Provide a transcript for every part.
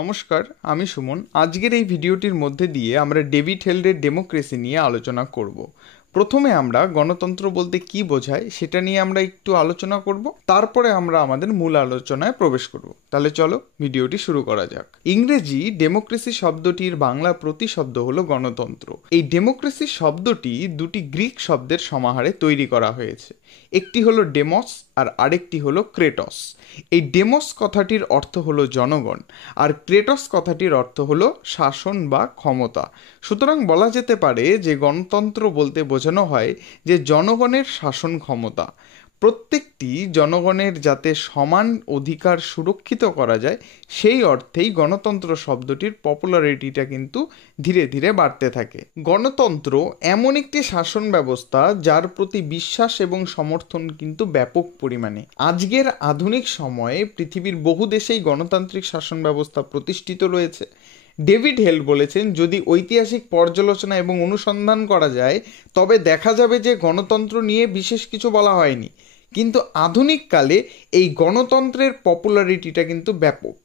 নমস্কার, আমি সুমন। আজকের এই ভিডিওটির মধ্যে দিয়ে আমরা ডেভিড হেল্ডের ডেমোক্রেসি নিয়ে আলোচনা করব। প্রথমে আমরা গণতন্ত্র বলতে কি বোঝায় সেটা নিয়ে আমরা একটু আলোচনা করব, তারপরে আমরা আমাদের মূল আলোচনায় প্রবেশ করব। তাহলে চলো ভিডিওটি শুরু করা যাক। ইংরেজি ডেমোক্রেসি শব্দটির বাংলা প্রতিশব্দ হলো গণতন্ত্র। এই ডেমোক্রেসি শব্দটি দুটি গ্রিক শব্দের সমাহারে তৈরি করা হয়েছে। একটি হলো ডেমস আর আরেকটি হলো ক্রেটস। এই ডেমস কথাটির অর্থ হলো জনগণ, আর ক্রেটস কথাটির অর্থ হলো শাসন বা ক্ষমতা। সুতরাং বলা যেতে পারে যে গণতন্ত্র বলতে বোঝানো হয় যে জনগণের শাসন ক্ষমতা। প্রত্যেকটি জনগণের যাতে সমান অধিকার সুরক্ষিত করা যায়, সেই অর্থেই গণতন্ত্র শব্দটির পপুলারিটিটা কিন্তু ধীরে ধীরে বাড়তে থাকে। গণতন্ত্র এমন একটি শাসন ব্যবস্থা যার প্রতি বিশ্বাস এবং সমর্থন কিন্তু ব্যাপক পরিমাণে। আজকের আধুনিক সময়ে পৃথিবীর বহু দেশেই গণতান্ত্রিক শাসন ব্যবস্থা প্রতিষ্ঠিত রয়েছে। ডেভিড হেল্ড বলেছেন, যদি ঐতিহাসিক পর্যালোচনা এবং অনুসন্ধান করা যায় তবে দেখা যাবে যে গণতন্ত্র নিয়ে বিশেষ কিছু বলা হয়নি, কিন্তু আধুনিক কালে এই গণতন্ত্রের পপুলারিটিটা কিন্তু ব্যাপক।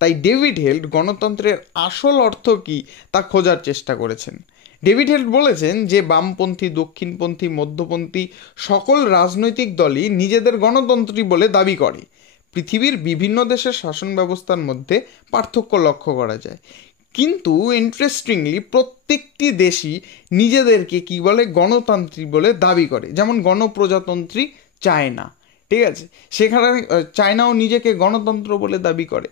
তাই ডেভিড হেল্ড গণতন্ত্রের আসল অর্থ কী তা খোঁজার চেষ্টা করেছেন। ডেভিড হেল্ড বলেছেন যে বামপন্থী, দক্ষিণপন্থী, মধ্যপন্থী সকল রাজনৈতিক দলই নিজেদের গণতন্ত্রী বলে দাবি করে। পৃথিবীর বিভিন্ন দেশের শাসন ব্যবস্থার মধ্যে পার্থক্য লক্ষ্য করা যায়, কিন্তু ইন্টারেস্টিংলি প্রত্যেকটি দেশই নিজেদেরকে কি বলে, গণতান্ত্রিক বলে দাবি করে। যেমন গণপ্রজাতন্ত্রী চায়না, ঠিক আছে, সেখানে চায়নাও নিজেকে গণতন্ত্র বলে দাবি করে।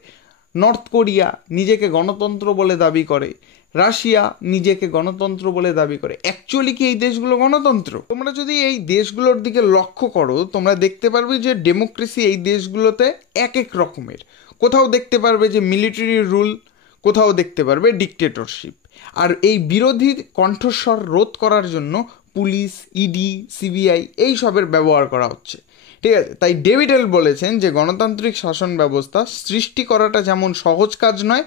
নর্থ কোরিয়া নিজেকে গণতন্ত্র বলে দাবি করে। রাশিয়া নিজেকে গণতন্ত্র বলে দাবি করে। অ্যাকচুয়ালি কি এই দেশগুলো গণতন্ত্র? তোমরা যদি এই দেশগুলোর দিকে লক্ষ্য করো, তোমরা দেখতে পারবে যে ডেমোক্রেসি এই দেশগুলোতে এক এক রকমের। কোথাও দেখতে পারবে যে মিলিটারি রুল, কোথাও দেখতে পারবে ডিকটেটরশিপ। আর এই বিরোধী কণ্ঠস্বর রোধ করার জন্য পুলিশ, ইডি, সিবিআই এই সবের ব্যবহার করা হচ্ছে, ঠিক আছে। তাই ডেভিড হেল্ড বলেছেন যে গণতান্ত্রিক শাসন ব্যবস্থা সৃষ্টি করাটা যেমন সহজ কাজ নয়,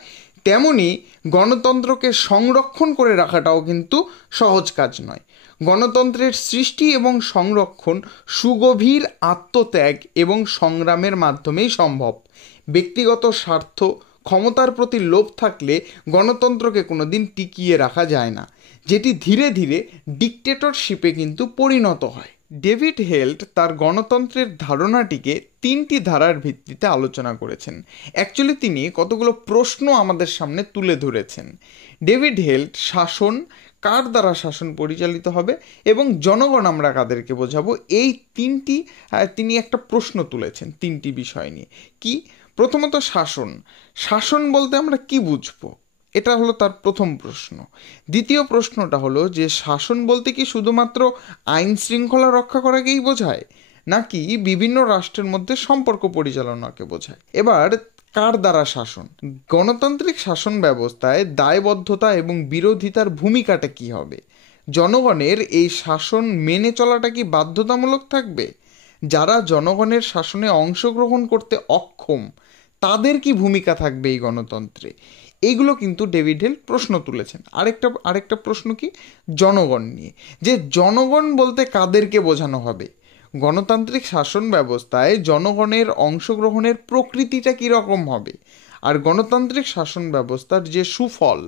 তেমনি গণতন্ত্রকে সংরক্ষণ করে রাখাটাও কিন্তু সহজ কাজ নয়। গণতন্ত্রের সৃষ্টি এবং সংরক্ষণ সুগভীর আত্মত্যাগ এবং সংগ্রামের মাধ্যমেই সম্ভব। ব্যক্তিগত স্বার্থ, ক্ষমতার প্রতি লোভ থাকলে গণতন্ত্রকে কোনোদিন টিকিয়ে রাখা যায় না, যেটি ধীরে ধীরে ডিকটেটরশিপে কিন্তু পরিণত হয়। ডেভিড হেল্ড তার গণতন্ত্রের ধারণাটিকে তিনটি ধারার ভিত্তিতে আলোচনা করেছেন। অ্যাকচুয়ালি তিনি কতগুলো প্রশ্ন আমাদের সামনে তুলে ধরেছেন। ডেভিড হেল্ড শাসন, কার দ্বারা শাসন পরিচালিত হবে এবং জনগণ আমরা কাদেরকে বোঝাবো, এই তিনটি তিনি একটা প্রশ্ন তুলেছেন তিনটি বিষয় নিয়ে। কি? প্রথমত শাসন। শাসন বলতে আমরা কি বুঝবো, এটা হলো তার প্রথম প্রশ্ন। দ্বিতীয় প্রশ্নটা হলো যে শাসন বলতে কি শুধুমাত্র আইন শৃঙ্খলা রক্ষা করাকেই বোঝায়, নাকি বিভিন্ন রাষ্ট্রের মধ্যে সম্পর্ক পরিচালনাকে বোঝায়। এবার কার দ্বারা শাসন? গণতান্ত্রিক শাসন ব্যবস্থায় দায়বদ্ধতা এবং বিরোধিতার ভূমিকাটা কি হবে? জনগণের এই শাসন মেনে চলাটা কি বাধ্যতামূলক থাকবে? যারা জনগণের শাসনে অংশগ্রহণ করতে অক্ষম, তাদের কি ভূমিকা থাকবে এই গণতন্ত্রে? এইগুলো কিন্তু ডেভিড হেল্ড প্রশ্ন তুলেছেন। আরেকটা প্রশ্ন কি? জনগণ নিয়ে, যে জনগণ বলতে কাদেরকে বোঝানো হবে। গণতান্ত্রিক শাসন ব্যবস্থায় জনগণের অংশগ্রহণের প্রকৃতিটা কীরকম হবে, আর গণতান্ত্রিক শাসন ব্যবস্থার যে সুফল,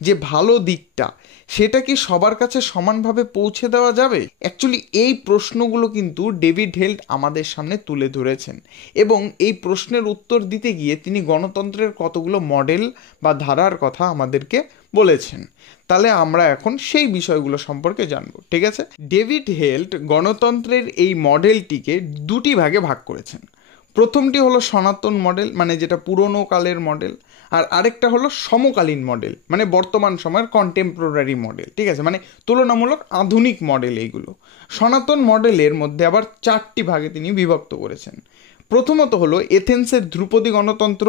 যে ভালো দিকটা, সেটা কি সবার কাছে সমানভাবে পৌঁছে দেওয়া যাবে? অ্যাকচুয়ালি এই প্রশ্নগুলো কিন্তু ডেভিড হেল্ড আমাদের সামনে তুলে ধরেছেন, এবং এই প্রশ্নের উত্তর দিতে গিয়ে তিনি গণতন্ত্রের কতগুলো মডেল বা ধারার কথা আমাদেরকে বলেছেন। তাহলে আমরা এখন সেই বিষয়গুলো সম্পর্কে জানব, ঠিক আছে। ডেভিড হেল্ড গণতন্ত্রের এই মডেলটিকে দুটি ভাগে ভাগ করেছেন। প্রথমটি হলো সনাতন মডেল, মানে যেটা পুরনো কালের মডেল, আর আরেকটা হলো সমকালীন মডেল, মানে বর্তমান সময়ের কন্টেম্পোরারি মডেল, ঠিক আছে, মানে তুলনামূলক আধুনিক মডেল। এইগুলো সনাতন মডেলের মধ্যে আবার চারটি ভাগে তিনি বিভক্ত করেছেন। প্রথমত হলো এথেন্সের ধ্রুপদী গণতন্ত্র,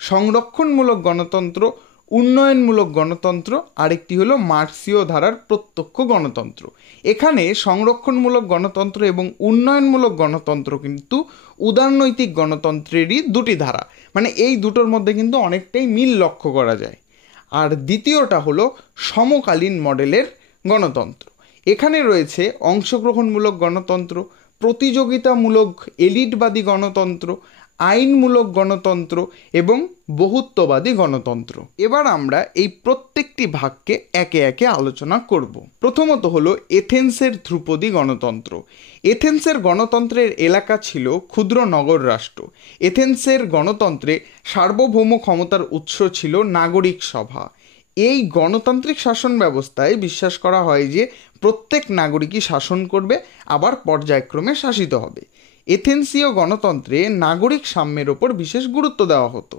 সংরক্ষণমূলক গণতন্ত্র, উন্নয়নমূলক গণতন্ত্র, আরেকটি হলো মার্ক্সীয় ধারার প্রত্যক্ষ গণতন্ত্র। এখানে সংরক্ষণমূলক গণতন্ত্র এবং উন্নয়নমূলক গণতন্ত্র কিন্তু উদারনৈতিক গণতন্ত্রেরই দুটি ধারা, মানে এই দুটোর মধ্যে কিন্তু অনেকটাই মিল লক্ষ্য করা যায়। আর দ্বিতীয়টা হলো সমকালীন মডেলের গণতন্ত্র। এখানে রয়েছে অংশগ্রহণমূলক গণতন্ত্র, প্রতিযোগিতামূলক এলিটবাদী গণতন্ত্র, আইনমূলক গণতন্ত্র এবং বহুত্ববাদী গণতন্ত্র। এবার আমরা এই প্রত্যেকটি ভাগকে একে একে আলোচনা করব। প্রথমত হলো এথেন্সের ধ্রুপদী গণতন্ত্র। এথেন্সের গণতন্ত্রের এলাকা ছিল ক্ষুদ্র নগর রাষ্ট্র। এথেন্সের গণতন্ত্রে সার্বভৌম ক্ষমতার উৎস ছিল নাগরিক সভা। এই গণতান্ত্রিক শাসন ব্যবস্থায় বিশ্বাস করা হয় যে প্রত্যেক নাগরিকই শাসন করবে, আবার পর্যায়ক্রমে শাসিত হবে। এথেন্সীয় গণতন্ত্রে নাগরিক সাম্যের ওপর বিশেষ গুরুত্ব দেওয়া হতো।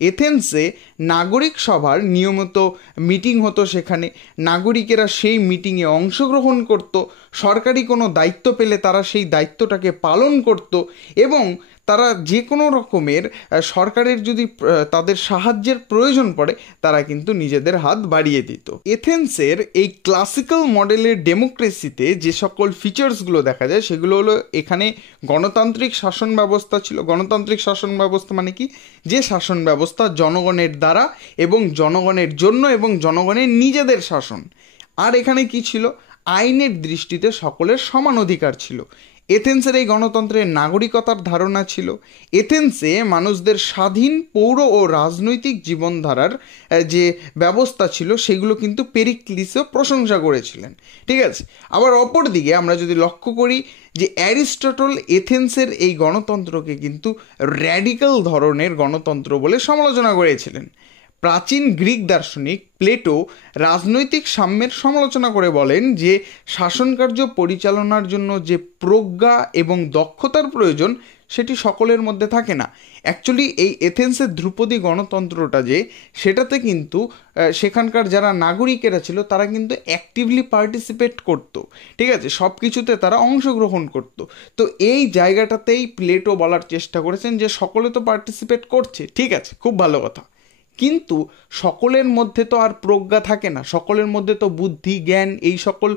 এথেন্সে নাগরিক সভার নিয়মিত মিটিং হতো, সেখানে নাগরিকেরা সেই মিটিংয়ে অংশগ্রহণ করত, সরকারি কোনো দায়িত্ব পেলে তারা সেই দায়িত্বটাকে পালন করত এবং তারা যে কোনো রকমের সরকারের যদি তাদের সাহায্যের প্রয়োজন পড়ে তারা কিন্তু নিজেদের হাত বাড়িয়ে দিত। এথেন্সের এই ক্লাসিক্যাল মডেলের ডেমোক্রেসিতে যে সকল ফিচার্সগুলো দেখা যায় সেগুলো হলো, এখানে গণতান্ত্রিক শাসন ব্যবস্থা ছিল। গণতান্ত্রিক শাসন ব্যবস্থা মানে কি? যে শাসন ব্যবস্থা জনগণের দ্বারা এবং জনগণের জন্য এবং জনগণের নিজেদের শাসন। আর এখানে কি ছিল? আইনের দৃষ্টিতে সকলের সমান অধিকার ছিল। এথেন্সের এই গণতন্ত্রের নাগরিকতার ধারণা ছিল। এথেন্সে মানুষদের স্বাধীন পৌর ও রাজনৈতিক জীবনধারার যে ব্যবস্থা ছিল সেগুলো কিন্তু পেরিক্লিসও প্রশংসা করেছিলেন। ঠিক আছে, আবার অপরদিকে আমরা যদি লক্ষ্য করি যে অ্যারিস্টটল এথেন্সের এই গণতন্ত্রকে কিন্তু র্যাডিক্যাল ধরনের গণতন্ত্র বলে সমালোচনা করেছিলেন। প্রাচীন গ্রিক দার্শনিক প্লেটো রাজনৈতিক সাম্যের সমালোচনা করে বলেন যে শাসনকার্য পরিচালনার জন্য যে প্রজ্ঞা এবং দক্ষতার প্রয়োজন সেটি সকলের মধ্যে থাকে না। অ্যাকচুয়ালি এই এথেন্সের ধ্রুপদী গণতন্ত্রটা যে, সেটাতে কিন্তু সেখানকার যারা নাগরিকেরা ছিল তারা কিন্তু অ্যাক্টিভলি পার্টিসিপেট করত। ঠিক আছে, সব কিছুতে তারা অংশগ্রহণ করত। তো এই জায়গাটাতেই প্লেটো বলার চেষ্টা করেছেন যে সকলে তো পার্টিসিপেট করছে, ঠিক আছে, খুব ভালো কথা, কিন্তু সকলের মধ্যে তো আর প্রজ্ঞা থাকে না, সকলের মধ্যে তো বুদ্ধি জ্ঞান এই সকল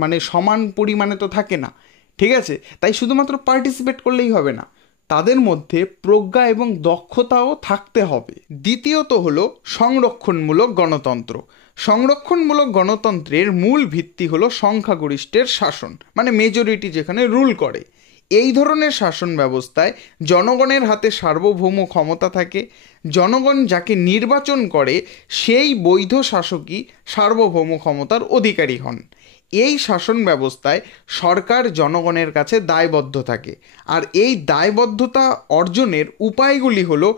মানে সমান পরিমাণে তো থাকে না। ঠিক আছে, তাই শুধুমাত্র পার্টিসিপেট করলেই হবে না, তাদের মধ্যে প্রজ্ঞা এবং দক্ষতাও থাকতে হবে। দ্বিতীয়ত হলো সংরক্ষণমূলক গণতন্ত্র। সংরক্ষণমূলক গণতন্ত্রের মূল ভিত্তি হলো সংখ্যাগরিষ্ঠের শাসন, মানে মেজরিটি যেখানে রুল করে। এই ধরনের শাসন ব্যবস্থায় জনগণের হাতে সার্বভৌম ক্ষমতা থাকে। জনগণ যাকে নির্বাচন করে সেই বৈধ শাসকই সার্বভৌম ক্ষমতার অধিকারী হন। এই শাসন ব্যবস্থায় সরকার জনগণের কাছে দায়বদ্ধ থাকে, আর এই দায়বদ্ধতা অর্জনের উপায়গুলি হলো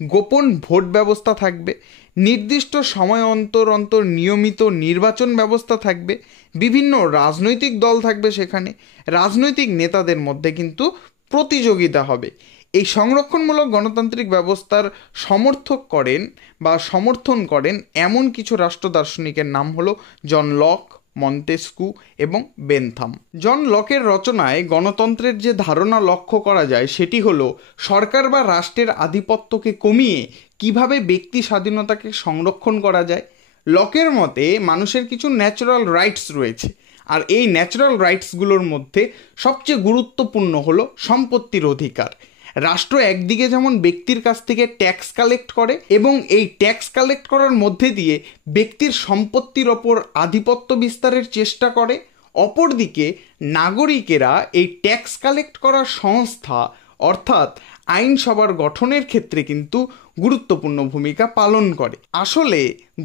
গোপন ভোট ব্যবস্থা থাকবে, নির্দিষ্ট সময় অন্তর অন্তর নিয়মিত নির্বাচন ব্যবস্থা থাকবে, বিভিন্ন রাজনৈতিক দল থাকবে, সেখানে রাজনৈতিক নেতাদের মধ্যে কিন্তু প্রতিযোগিতা হবে। এই সংরক্ষণমূলক গণতান্ত্রিক ব্যবস্থার সমর্থন করেন এমন কিছু রাষ্ট্র দার্শনিকের নাম হলো জন লক, মন্তেস্কু এবং বেনথাম। জন লকের রচনায় গণতন্ত্রের যে ধারণা লক্ষ্য করা যায় সেটি হলো সরকার বা রাষ্ট্রের আধিপত্যকে কমিয়ে কিভাবে ব্যক্তি স্বাধীনতাকে সংরক্ষণ করা যায়। লকের মতে মানুষের কিছু ন্যাচারাল রাইটস রয়েছে, আর এই ন্যাচারাল রাইটসগুলোর মধ্যে সবচেয়ে গুরুত্বপূর্ণ হলো সম্পত্তির অধিকার। রাষ্ট্র একদিকে যেমন ব্যক্তির কাছ থেকে ট্যাক্স কালেক্ট করে এবং এই ট্যাক্স কালেক্ট করার মধ্যে দিয়ে ব্যক্তির সম্পত্তির ওপর আধিপত্য বিস্তারের চেষ্টা করে, অপরদিকে নাগরিকেরা এই ট্যাক্স কালেক্ট করার সংস্থা অর্থাৎ আইনসভার গঠনের ক্ষেত্রে কিন্তু গুরুত্বপূর্ণ ভূমিকা পালন করে। আসলে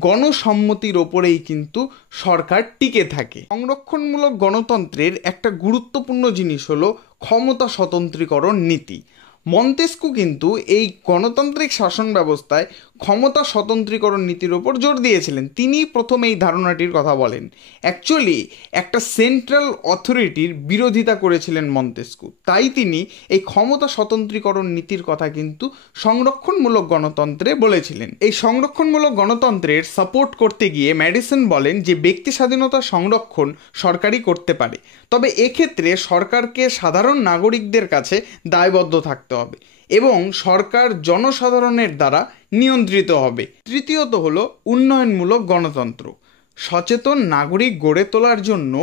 গণসম্মতির ওপরেই কিন্তু সরকার টিকে থাকে। সংরক্ষণমূলক গণতন্ত্রের একটা গুরুত্বপূর্ণ জিনিস হলো ক্ষমতা স্বতন্ত্রীকরণ নীতি। মন্তেস্কু কিন্তু এই গণতান্ত্রিক শাসন ব্যবস্থায় ক্ষমতা স্বতন্ত্রীকরণ নীতির ওপর জোর দিয়েছিলেন। তিনি প্রথম এই ধারণাটির কথা বলেন। অ্যাকচুয়ালি একটা সেন্ট্রাল অথরিটির বিরোধিতা করেছিলেন মন্তেস্কু, তাই তিনি এই ক্ষমতা স্বতন্ত্রীকরণ নীতির কথা কিন্তু সংরক্ষণমূলক গণতন্ত্রে বলেছিলেন। এই সংরক্ষণমূলক গণতন্ত্রের সাপোর্ট করতে গিয়ে ম্যাডিসন বলেন যে ব্যক্তি স্বাধীনতা সংরক্ষণ সরকারই করতে পারে, তবে এক্ষেত্রে সরকারকে সাধারণ নাগরিকদের কাছে দায়বদ্ধ থাকতে হবে এবং সরকার জনসাধারণের দ্বারা নিয়ন্ত্রিত হবে। তৃতীয়ত হলো উন্নয়নমূলক গণতন্ত্র। সচেতন নাগরিক গড়ে তোলার জন্য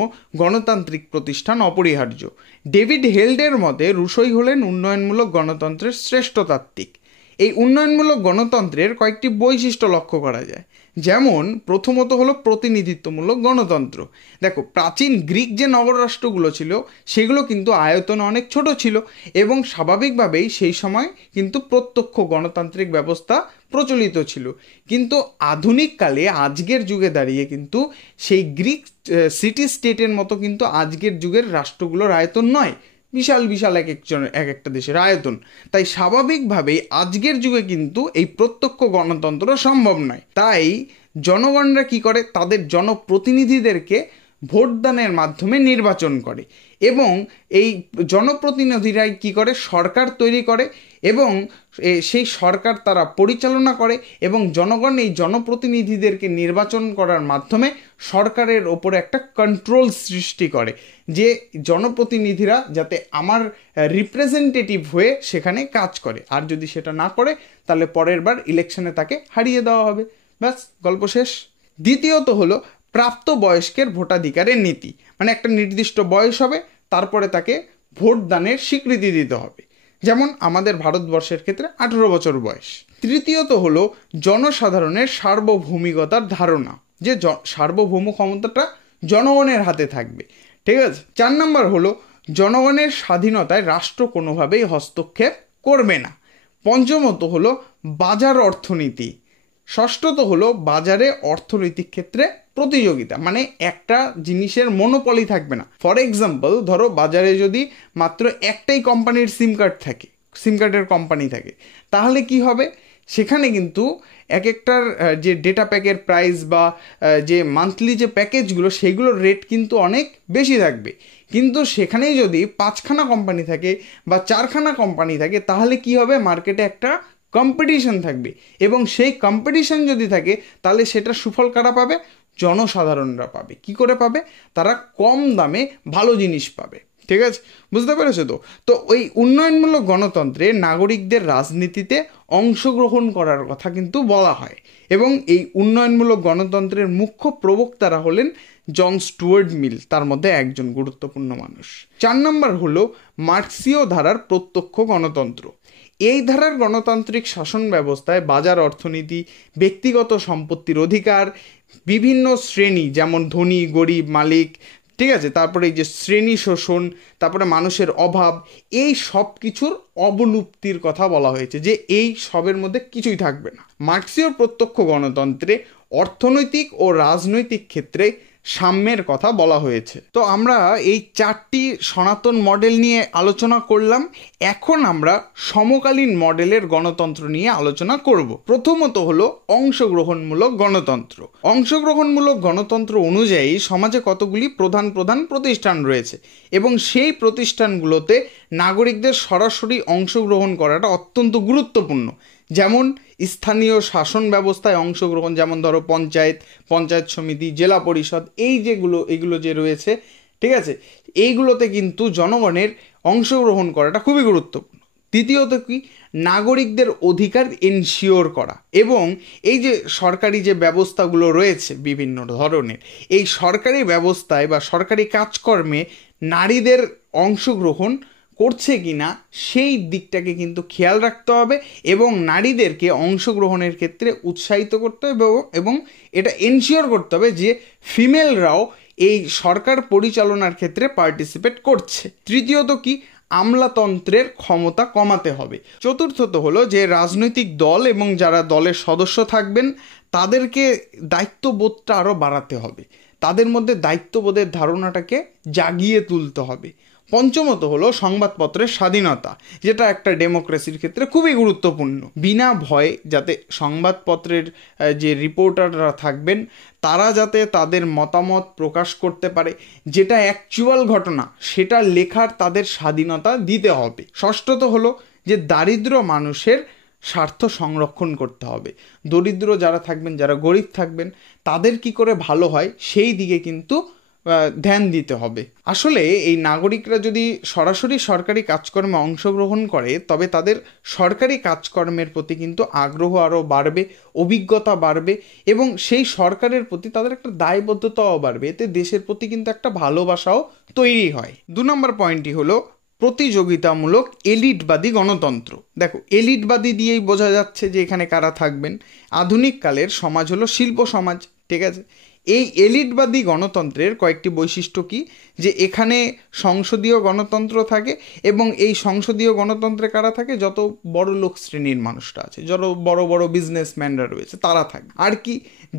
গণতান্ত্রিক প্রতিষ্ঠান অপরিহার্য। ডেভিড হেল্ডের মতে রুশোই হলেন উন্নয়নমূলক গণতন্ত্রের শ্রেষ্ঠ তাত্ত্বিক। এই উন্নয়নমূলক গণতন্ত্রের কয়েকটি বৈশিষ্ট্য লক্ষ্য করা যায়। যেমন প্রথমত হলো প্রতিনিধিত্বমূলক গণতন্ত্র। দেখো, প্রাচীন গ্রিক যে নগররাষ্ট্রগুলো ছিল সেগুলো কিন্তু আয়তনে অনেক ছোট ছিল এবং স্বাভাবিকভাবেই সেই সময় কিন্তু প্রত্যক্ষ গণতান্ত্রিক ব্যবস্থা প্রচলিত ছিল। কিন্তু আধুনিক কালে আজকের যুগে দাঁড়িয়ে কিন্তু সেই গ্রিক সিটি স্টেটের মতো কিন্তু আজকের যুগের রাষ্ট্রগুলোর আয়তন নয়, বিশাল বিশাল এক একটা দেশের আয়তন। তাই স্বাভাবিকভাবেই আজকের যুগে কিন্তু এই প্রত্যক্ষ গণতন্ত্র সম্ভব নয়। তাই জনগণরা কি করে, তাদের জনপ্রতিনিধিদেরকে ভোটদানের মাধ্যমে নির্বাচন করে এবং এই জনপ্রতিনিধিরাই কি করে, সরকার তৈরি করে এবং সেই সরকার তারা পরিচালনা করে এবং জনগণ এই জনপ্রতিনিধিদেরকে নির্বাচন করার মাধ্যমে সরকারের ওপরে একটা কন্ট্রোল সৃষ্টি করে যে জনপ্রতিনিধিরা যাতে আমার রিপ্রেজেন্টেটিভ হয়ে সেখানে কাজ করে, আর যদি সেটা না করে তাহলে পরের বার ইলেকশনে তাকে হারিয়ে দেওয়া হবে। ব্যাস, গল্প শেষ। দ্বিতীয়ত হলো প্রাপ্তবয়স্কের ভোটাধিকারের নীতি, মানে একটা নির্দিষ্ট বয়স হবে, তারপরে তাকে ভোটদানের স্বীকৃতি দিতে হবে। যেমন আমাদের ভারতবর্ষের ক্ষেত্রে 18 বছর বয়স। তৃতীয়ত হলো জনসাধারণের সার্বভৌমিকতার ধারণা, যে সার্বভৌম ক্ষমতাটা জনগণের হাতে থাকবে। ঠিক আছে। 4 নম্বর হলো জনগণের স্বাধীনতায় রাষ্ট্র কোনোভাবেই হস্তক্ষেপ করবে না। পঞ্চমত হলো বাজার অর্থনীতি। ষষ্ঠত হলো বাজারে অর্থনৈতিক ক্ষেত্রে প্রতিযোগিতা, মানে একটা জিনিসের মনোপলি থাকবে না। ফর এক্সাম্পল, ধরো বাজারে যদি মাত্র একটাই কোম্পানির সিম কার্ডের কোম্পানি থাকে, তাহলে কি হবে, সেখানে কিন্তু এক একটার যে ডেটা প্যাকের প্রাইস বা যে মান্থলি যে প্যাকেজগুলো সেগুলোর রেট কিন্তু অনেক বেশি থাকবে। কিন্তু সেখানেই যদি 5খানা কোম্পানি থাকে বা 4খানা কোম্পানি থাকে, তাহলে কি হবে, মার্কেটে একটা কম্পিটিশন থাকবে এবং সেই কম্পিটিশন যদি থাকে তাহলে সেটা সুফল কারা পাবে, জনসাধারণরা পাবে। কি করে পাবে, তারা কম দামে ভালো জিনিস পাবে। ঠিক আছে, বুঝতে পেরেছো তো? তো ওই উন্নয়নমূলক গণতন্ত্রে নাগরিকদের রাজনীতিতে অংশগ্রহণ করার কথা কিন্তু বলা হয় এবং এই উন্নয়নমূলক গণতন্ত্রের মুখ্য প্রবক্তারা হলেন জন স্টুয়ার্ট মিল, তার মধ্যে একজন গুরুত্বপূর্ণ মানুষ। 4 নম্বর হলো মার্ক্সীয় ধারার প্রত্যক্ষ গণতন্ত্র। এই ধারার গণতান্ত্রিক শাসন ব্যবস্থায় বাজার অর্থনীতি, ব্যক্তিগত সম্পত্তির অধিকার, বিভিন্ন শ্রেণী যেমন ধনী, গরিব, মালিক, ঠিক আছে, তারপরে এই যে শ্রেণী শোষণ, তারপরে মানুষের অভাব, এই সব কিছুর অবলুপ্তির কথা বলা হয়েছে, যে এই সবের মধ্যে কিছুই থাকবে না। মার্ক্সীয় প্রত্যক্ষ গণতন্ত্রে অর্থনৈতিক ও রাজনৈতিক ক্ষেত্রে সাম্যের কথা বলা হয়েছে। তো আমরা এই 4টি সনাতন মডেল নিয়ে আলোচনা করলাম। এখন আমরা সমকালীন মডেলের গণতন্ত্র নিয়ে আলোচনা করব। প্রথমত হলো অংশগ্রহণমূলক গণতন্ত্র। অংশগ্রহণমূলক গণতন্ত্র অনুযায়ী সমাজে কতগুলি প্রধান প্রতিষ্ঠান রয়েছে এবং সেই প্রতিষ্ঠানগুলোতে নাগরিকদের সরাসরি অংশগ্রহণ করাটা অত্যন্ত গুরুত্বপূর্ণ। যেমন স্থানীয় শাসন ব্যবস্থায় অংশগ্রহণ, যেমন ধরো পঞ্চায়েত সমিতি, জেলা পরিষদ, এইগুলো যে রয়েছে, ঠিক আছে, এইগুলোতে কিন্তু জনগণের অংশগ্রহণ করাটা খুবই গুরুত্বপূর্ণ। দ্বিতীয়ত কি, নাগরিকদের অধিকার এনশিওর করা এবং এই যে সরকারি যে ব্যবস্থাগুলো রয়েছে বিভিন্ন ধরনের, এই সরকারি ব্যবস্থায় বা সরকারি কাজকর্মে নারীদের অংশগ্রহণ করছে কিনা সেই দিকটাকে কিন্তু খেয়াল রাখতে হবে এবং নারীদেরকে অংশগ্রহণের ক্ষেত্রে উৎসাহিত করতে হবে এবং এটা এনশিওর করতে হবে যে ফিমেলরাও এই সরকার পরিচালনার ক্ষেত্রে পার্টিসিপেট করছে। তৃতীয়ত কি, আমলাতন্ত্রের ক্ষমতা কমাতে হবে। চতুর্থত হলো যে রাজনৈতিক দল এবং যারা দলের সদস্য থাকবেন তাদেরকে দায়িত্ববোধটা আরও বাড়াতে হবে, তাদের মধ্যে দায়িত্ববোধের ধারণাটাকে জাগিয়ে তুলতে হবে। পঞ্চমত হলো সংবাদপত্রের স্বাধীনতা, যেটা একটা ডেমোক্রেসির ক্ষেত্রে খুবই গুরুত্বপূর্ণ। বিনা ভয়ে যাতে সংবাদপত্রের যে রিপোর্টাররা থাকবেন তারা যাতে তাদের মতামত প্রকাশ করতে পারে, যেটা অ্যাকচুয়াল ঘটনা সেটা লেখার তাদের স্বাধীনতা দিতে হবে। ষষ্ঠত হলো যে দারিদ্র মানুষের স্বার্থ সংরক্ষণ করতে হবে। দরিদ্র যারা থাকবেন, যারা গরিব থাকবেন, তাদের কি করে ভালো হয় সেই দিকে কিন্তু ধ্যান দিতে হবে। আসলে এই নাগরিকরা যদি সরাসরি সরকারি কাজকর্মে অংশগ্রহণ করে তবে তাদের সরকারি কাজকর্মের প্রতি কিন্তু আগ্রহ আরও বাড়বে, অভিজ্ঞতা বাড়বে এবং সেই সরকারের প্রতি তাদের একটা দায়বদ্ধতাও বাড়বে। এতে দেশের প্রতি কিন্তু একটা ভালোবাসাও তৈরি হয়। 2 নম্বর পয়েন্টটি হলো প্রতিযোগিতামূলক এলিটবাদী গণতন্ত্র। দেখো, এলিটবাদী দিয়েই বোঝা যাচ্ছে যে এখানে কারা থাকবেন। আধুনিক কালের সমাজ হলো শিল্প সমাজ, ঠিক আছে। এই এলিটবাদী গণতন্ত্রের কয়েকটি বৈশিষ্ট্য কি, যে এখানে সংসদীয় গণতন্ত্র থাকে, এবং এই সংসদীয় গণতন্ত্রে কারা থাকে, যত বড় লোক শ্রেণীর মানুষরা আছে, যত বড় বড় বিজনেসম্যানরা রয়েছে তারা থাকে। আর কি,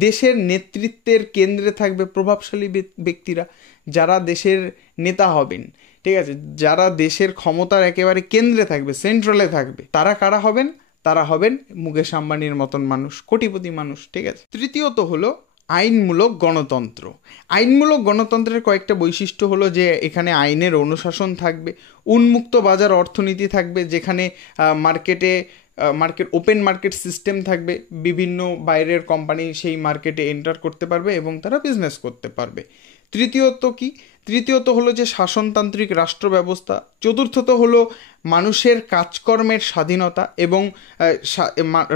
দেশের নেতৃত্বের কেন্দ্রে থাকবে প্রভাবশালী ব্যক্তিরা, যারা দেশের নেতা হবেন, ঠিক আছে, যারা দেশের ক্ষমতার একেবারে কেন্দ্রে থাকবে, সেন্ট্রালে থাকবে। তারা কারা হবেন? তারা হবেন মুকেশ আম্বানির মতন মানুষ, কোটিপতি মানুষ, ঠিক আছে। তৃতীয়ত হলো আইনমূলক গণতন্ত্র। আইনমূলক গণতন্ত্রের কয়েকটা বৈশিষ্ট্য হলো যে এখানে আইনের অনুশাসন থাকবে, উন্মুক্ত বাজার অর্থনীতি থাকবে, যেখানে ওপেন মার্কেট সিস্টেম থাকবে, বিভিন্ন বাইরের কোম্পানি সেই মার্কেটে এন্টার করতে পারবে এবং তারা বিজনেস করতে পারবে। তৃতীয়ত হলো যে শাসনতান্ত্রিক রাষ্ট্র ব্যবস্থা। চতুর্থত হলো মানুষের কাজকর্মের স্বাধীনতা, এবং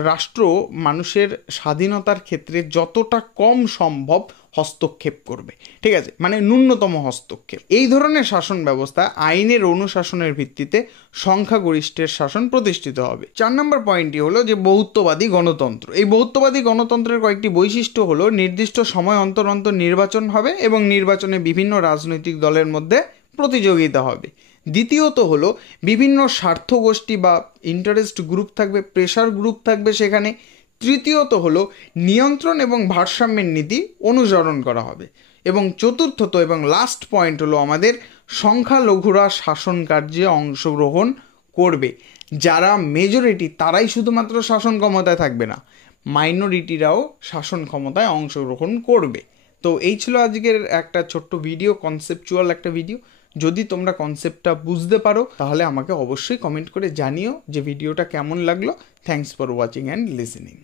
রাষ্ট্র মানুষের স্বাধীনতার ক্ষেত্রে যতটা কম সম্ভব হস্তক্ষেপ করবে, ঠিক আছে, মানে ন্যূনতম হস্তক্ষেপ। এই ধরনের শাসন ব্যবস্থা আইনের অনুশাসনের ভিত্তিতে সংখ্যাগরিষ্ঠের শাসন প্রতিষ্ঠিত হবে। 4 নম্বর পয়েন্টটি হলো যে বহুত্ববাদী গণতন্ত্র। এই বহুত্ববাদী গণতন্ত্রের কয়েকটি বৈশিষ্ট্য হলো নির্দিষ্ট সময় অন্তর অন্তর নির্বাচন হবে এবং নির্বাচনে বিভিন্ন রাজনৈতিক দলের মধ্যে প্রতিযোগিতা হবে। দ্বিতীয়ত হলো বিভিন্ন স্বার্থ গোষ্ঠী বা ইন্টারেস্ট গ্রুপ থাকবে, প্রেশার গ্রুপ থাকবে সেখানে। তৃতীয়ত হলো নিয়ন্ত্রণ এবং ভারসাম্যের নীতি অনুসরণ করা হবে। এবং চতুর্থত এবং লাস্ট পয়েন্ট হলো আমাদের সংখ্যালঘুরা শাসন কার্যে অংশগ্রহণ করবে। যারা মেজরিটি তারাই শুধুমাত্র শাসন ক্ষমতায় থাকবে না, মাইনরিটিরাও শাসন ক্ষমতায় অংশগ্রহণ করবে। তো এই ছিল আজকের একটা ছোট্ট ভিডিও, কনসেপচুয়াল একটা ভিডিও। যদি তোমরা কনসেপ্টটা বুঝতে পারো তাহলে আমাকে অবশ্যই কমেন্ট করে জানিও যে ভিডিওটা কেমন লাগলো। Thanks for watching and listening.